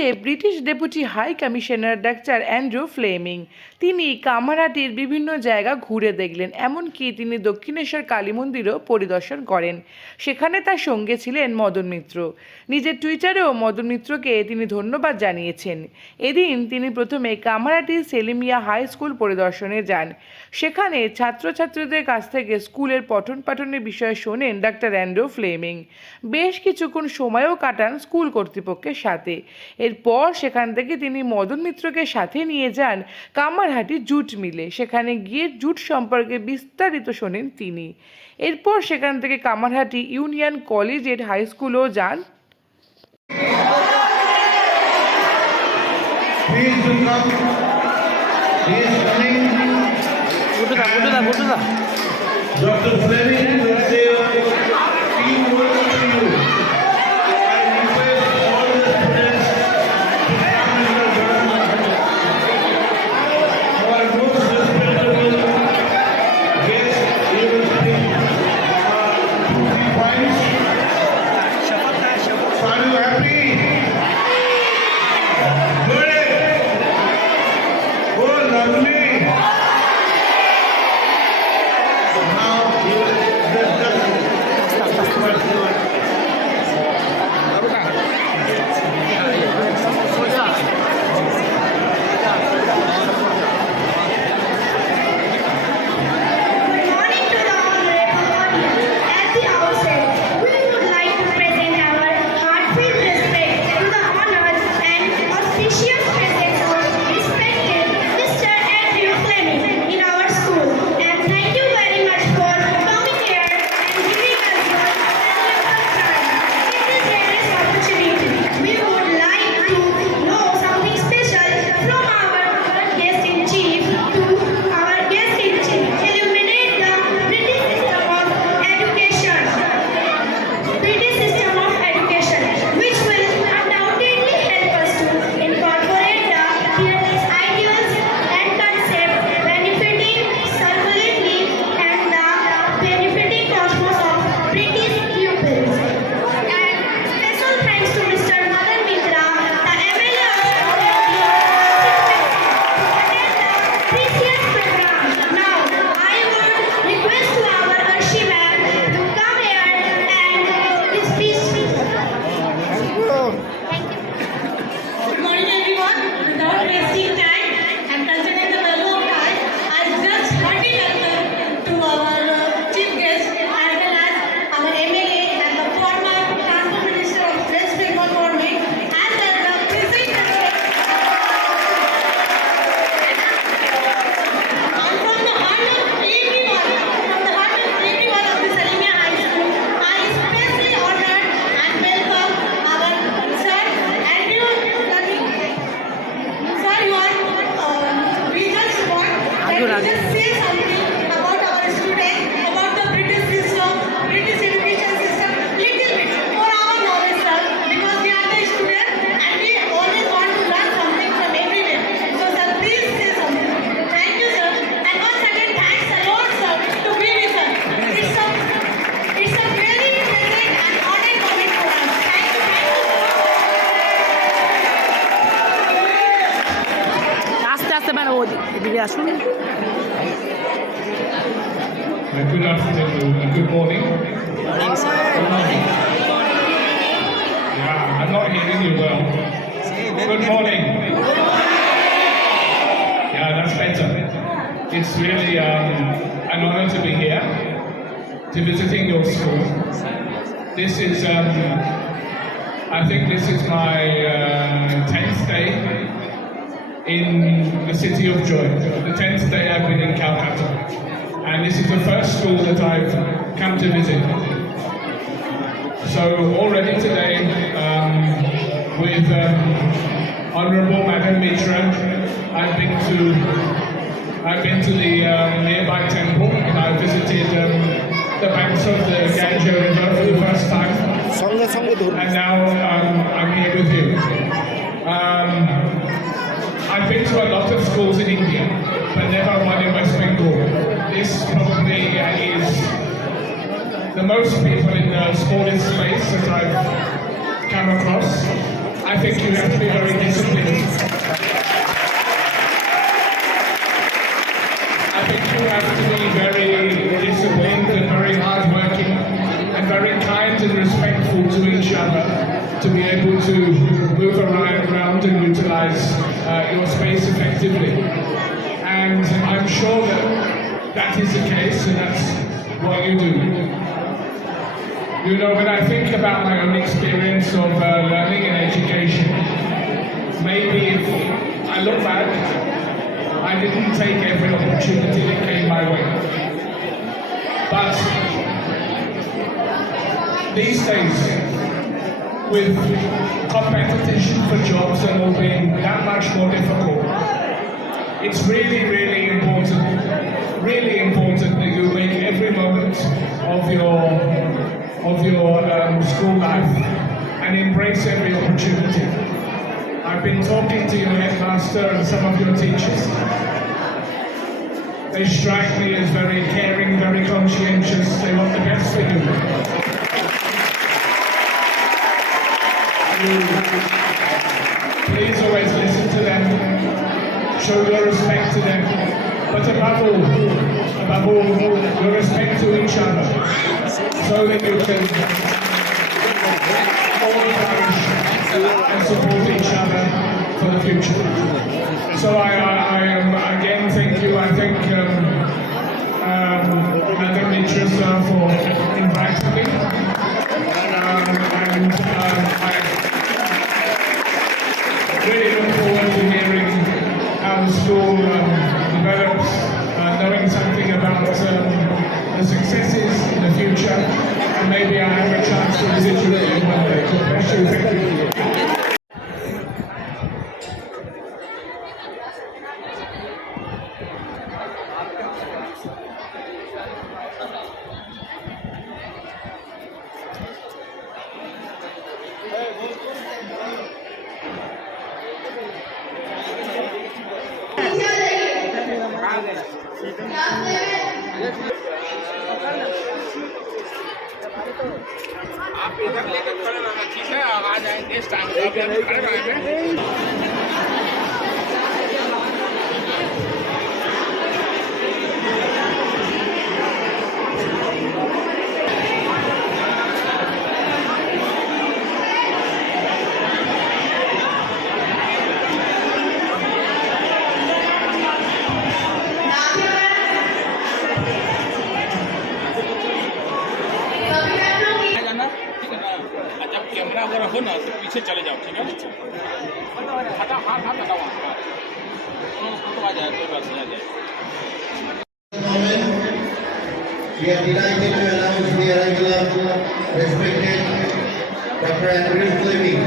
রাজ্যে British deputy high commissioner doctor Andrew Fleming. তিনি কামারাটির বিভিন্ন জায়গা ঘুরে দেখলেন, এমনকি তিনি দক্ষিণেশ্বর কালী মন্দিরও পরিদর্শন করেন। সেখানে তার সঙ্গে ছিলেন মদন মিত্র। নিজের টুইটারেও মদন মিত্রকে তিনি ধন্যবাদ জানিয়েছেন। এদিন তিনি প্রথমে কামারহাটির সেলিমিয়া হাই স্কুল পরিদর্শনে যান। সেখানে ছাত্রছাত্রীদের কাছ থেকে স্কুলের পঠন পাঠনের বিষয়ে শোনেন ডাক্তার অ্যান্ড্রু ফ্লেমিং। বেশ কিছুক্ষণ সময়ও কাটান স্কুল কর্তৃপক্ষের সাথে। এরপর সেখান থেকে তিনি মদন মিত্রকে সাথে নিয়ে যান কামারহাটি জুট মিলে। সেখানে গিয়ে জুট সম্পর্কে বিস্তারিত শোনেন তিনি। এরপর সেখান থেকে কামারহাটি ইউনিয়ন কলেজের হাই স্কুলও যান। Please welcome. আসুন Uh, Good afternoon, uh, good morning. Yeah, I'm not hearing you well. Good morning. Yeah, that's better. It's really um, an honor to be here, to visiting your school. This is, um, I think this is my uh, 10th day in the city of joy, the 10th day I've been in Calcutta. And this is the first school that I've come to visit. So already today, um, with um, Honourable Madam Mitra, I've been to I've been to the um, nearby temple and I visited um, the banks of the Ganges River for the first time. And now um, I'm here with you. Um, I've been to a lot of schools in India, but never one in West Bengal. This probably uh, is the most people in the smallest space that I've come across. I think you have to be very disciplined. I think you have to be very disciplined and very hardworking and very kind and respectful to each other to be able to move around, around and utilize uh, your space effectively. And I'm sure that that is the case and that's what you do. You know, when I think about my own experience of uh, learning and education, maybe if I look back, I didn't take every opportunity that came my way. But these days, with competition for jobs and all being that much more difficult, it's really, really important, really important that you make every moment of your of your um, school life and embrace every opportunity. I've been talking to your headmaster and some of your teachers. They strike me as very caring, very conscientious. They want the best for you. Please always listen to them. Show your respect to them. But above all, above all, your respect to each other. So that you can all flourish and support each other for the future. So I, I, I um, again thank you. I thank um, um, Madam Nitrasa for आप इधर लेकर खड़े रहना ठीक है आवाज आए start खड़े रहना We are delighted to announce the arrival of respected Dr. Andrew Fleming.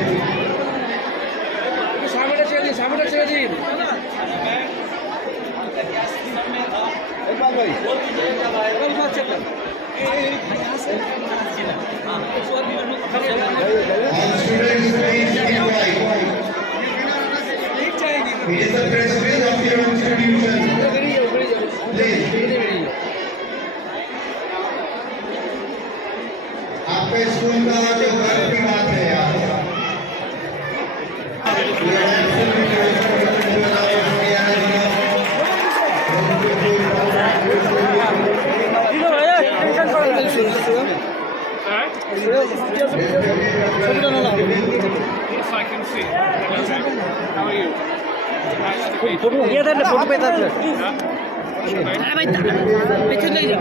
All students, please be quiet. He is the president of your institution. Please. आपके स्कूल का जो गर्व की बात है यार We are absolutely responsible to announce the Yes, I can see. How are you? Nice to meet you. ইয়ে দেন photo পেতে আছে Huh? ভাই পেছনে যাও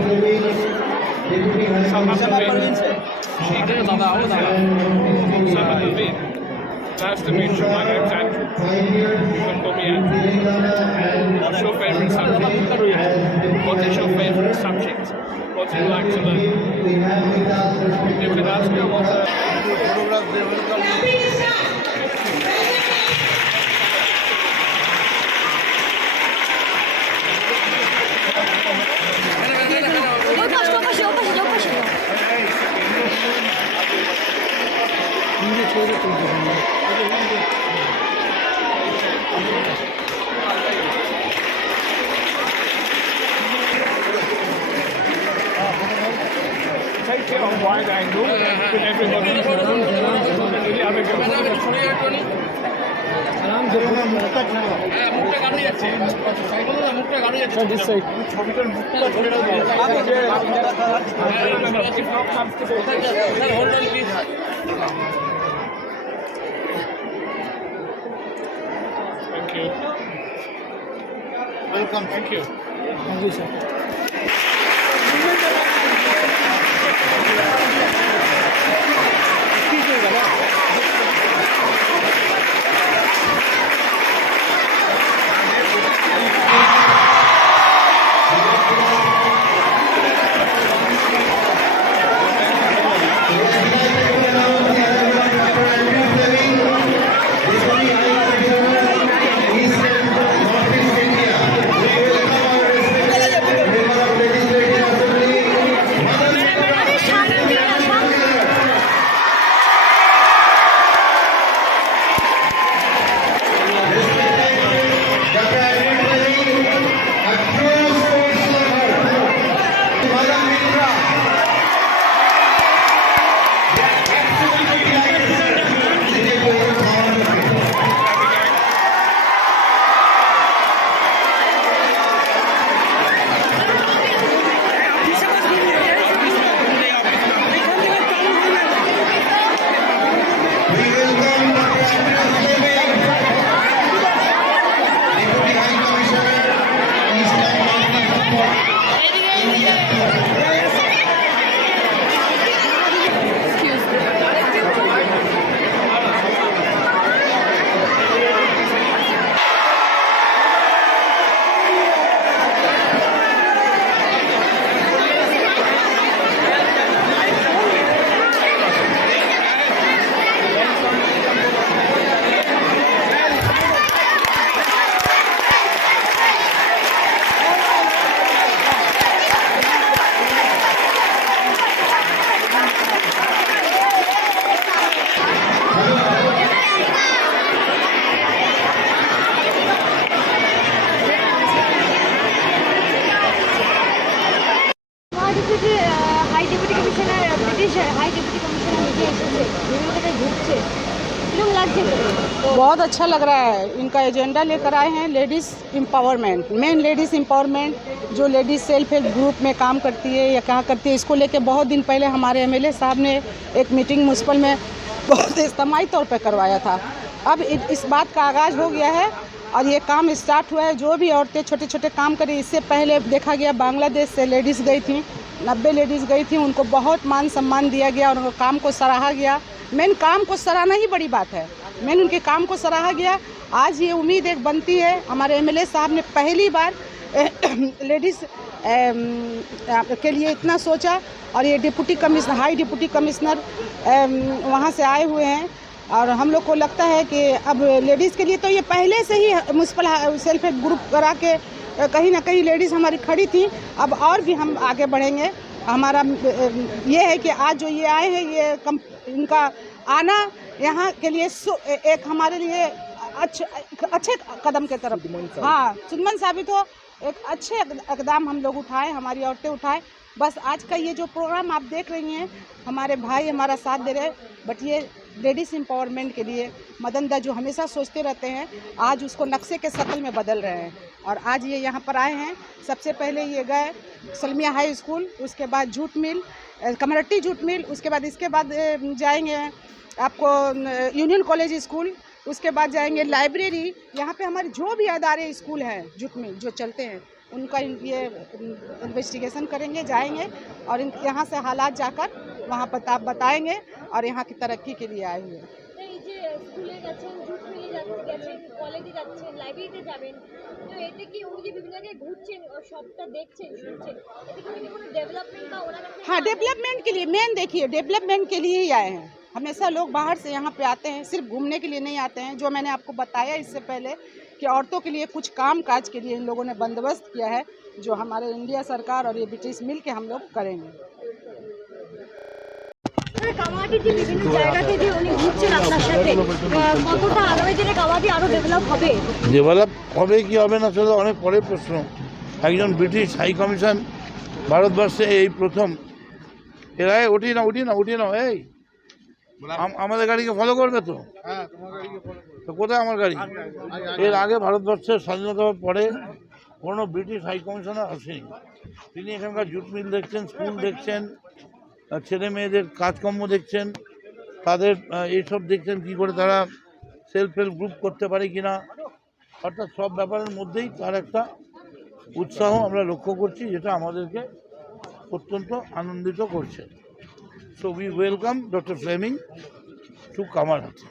Nice to meet you. My. You. What's your favorite subject? What is your favorite subject? What do you like to learn? You ask me what. Uh, ওই take it on wide angle with everybody. Really have a go. হ্যাঁ মুখটা গাড়ি যাচ্ছে Welcome. Thank you. Dr. अच्छा लग रहा है। इनका एजेंडा लेकर आए हैं ladies empowerment main ladies empowerment जो लेडीज़ सेल्फ हेल्प ग्रुप में काम करती है या कहाँ करती है, इसको लेके बहुत दिन पहले हमारे एमएलए साहब ने एक मीटिंग म्यूनसिपल में बहुत इज्तमाही तौर पर करवाया था। अब इस बात का आगाज़ हो गया है और ये काम स्टार्ट हुआ है। जो भी औरतें छोटे छोटे काम करें, इससे पहले देखा गया बांग्लादेश से लेडीज़ गई थी, नब्बे लेडीज़ गई थी, उनको बहुत मान सम्मान दिया गया और उनके काम को सराहा गया। मेन काम को सराहना ही बड़ी बात है। मेन उनके काम को सराहा गया। आज ये उम्मीद एक बनती है। हमारे एमएलए साहब ने पहली बार लेडीज़ के लिए इतना सोचा और ये deputy commissioner high deputy commissioner वहाँ से आए हुए हैं। और हम लोग को लगता है कि अब लेडीज़ के लिए तो ये पहले से ही म्यूनसिपल सेल्फ हेल्प ग्रुप करा के कहीं ना कहीं लेडीज़ हमारी खड़ी थी। अब और भी हम आगे बढ़ेंगे। हमारा ये है कि आज जो ये आए हैं, ये कम इनका आना यहाँ के लिए एक हमारे लिए अच्छे अच्छे कदम के तरफ़। हाँ सुदमन साबित हो एक अच्छे इकदाम हम लोग उठाए हमारी औरतें उठाए। बस आज का ये जो प्रोग्राम आप देख रही हैं हमारे भाई हमारा साथ दे रहे हैं बट ये लेडीज़ एम्पावरमेंट के लिए मदन दा जो हमेशा सोचते रहते हैं, आज उसको नक्शे के शक्ल में बदल रहे हैं। और आज ये यहाँ पर आए हैं। सबसे पहले ये गए सलमिया हाई स्कूल, उसके बाद जूट मिल कमरट्टी जूट मिल, उसके बाद इसके बाद जाएँगे आपको यूनियन कॉलेज स्कूल, उसके बाद जाएँगे लाइब्रेरी। यहाँ पे हमारे जो भी अदारे स्कूल हैं, जुट में जो चलते हैं, उनका ये इन्वेस्टिगेशन करेंगे, जाएँगे और यहाँ से हालात जाकर वहाँ पर आप बताएँगे और यहाँ की तरक्की के लिए आएँगे। हाँ डेवलपमेंट के लिए मेन देखिए डेवलपमेंट के लिए ही आए हैं। हमेशा लोग बाहर से यहाँ पे आते हैं सिर्फ़ घूमने के लिए नहीं आते हैं। जो मैंने आपको बताया इससे पहले कि औरतों के लिए कुछ काम काज के लिए इन लोगों ने बंदोबस्त किया है जो हमारे इंडिया सरकार और ये ब्रिटिश मिल के हम लोग करेंगे। কামাটির যে বিভিন্ন জায়গাতে যে উনি ঘুরছেন আপনার সাথে কতটা আগামী দিনে কামাটি আরও ডেভেলপ হবে? ডেভেলপ হবে কি হবে না সেটা অনেক পরের প্রশ্ন। একজন ব্রিটিশ হাই কমিশন ভারতবর্ষে এই প্রথম। এরা এই উঠিয়ে না উঠি না উঠিয়ে নাও এই। আমাদের গাড়িকে ফলো করবে তো? তো কোথায় আমার গাড়ি? এর আগে ভারতবর্ষের স্বাধীনতা পরে কোনো ব্রিটিশ হাই কমিশনার আসেনি। তিনি এখানকার জুট মিল দেখছেন স্কুল দেখছেন ছেলে মেয়েদের কাজকর্ম দেখছেন, তাদের এইসব দেখছেন কী করে তারা সেলফ হেল্প গ্রুপ করতে পারে কি না। অর্থাৎ সব ব্যাপারের মধ্যেই তার একটা উৎসাহ আমরা লক্ষ্য করছি, যেটা আমাদেরকে অত্যন্ত আনন্দিত করছে। So we welcome doctor Fleming to Kamarhati